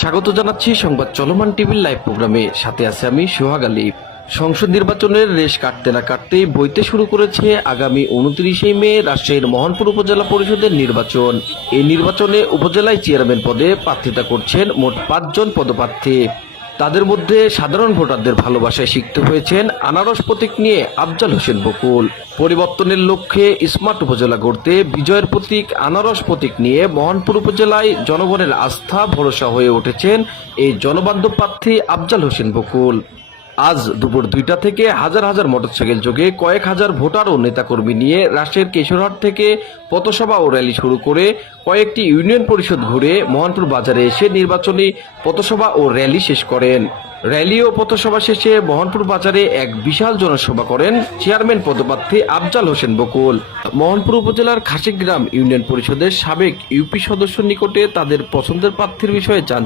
স্বাগত জানাচ্ছি সংবাদ চলমান টিভির লাইভ প্রোগ্রামে। সাথে আছে আমি সোহাগ আলী। সংসদ নির্বাচনের রেশ কাটতে না কাটতেই বইতে শুরু করেছে আগামী 29শে মে রাজশাহীর মোহনপুর উপজেলা পরিষদের নির্বাচন। এই নির্বাচনে উপজেলায় চেয়ারম্যান পদে প্রার্থিতা করছেন মোট 5 জন পদপ্রার্থী। তাদের মধ্যে সাধারণ ভোটারদের ভালোবাসায় সিক্ত হয়েছেন আনারস প্রতীক নিয়ে আফজাল হোসেন বকুল। পরিবর্তনের লক্ষ্যে স্মার্ট উপজেলা গড়তে বিজয়ের প্রতীক আনারস প্রতীক নিয়ে মোহনপুর উপজেলায় জনগণের আস্থা ভরসা হয়ে উঠেছেন এই জনবান্ধব প্রার্থী আফজাল হোসেন বকুল। আজ দুপুর 2টা থেকে হাজার হাজার মোটরসাইকেল যোগে কয়েক হাজার ভোটার ও নেতাকর্মী নিয়ে রাজশাহীর কেশরহাট থেকে পথসভা ও র্যালি শুরু করে কয়েকটি ইউনিয়ন পরিষদ ঘুরে মোহনপুর বাজারে এসে নির্বাচনী পথসভা ও র্যালি শেষ করেন। র্যালি ও পথসভা শেষে মোহনপুর বাজারে এক বিশাল জনসভা করেন চেয়ারম্যান পদপ্রার্থী আফজাল হোসেন বকুল। মোহনপুর উপজেলার খাসিগ্রাম ইউনিয়ন পরিষদের সাবেক ইউপি সদস্য নিকটে তাদের পছন্দের প্রার্থীর বিষয়ে জানতে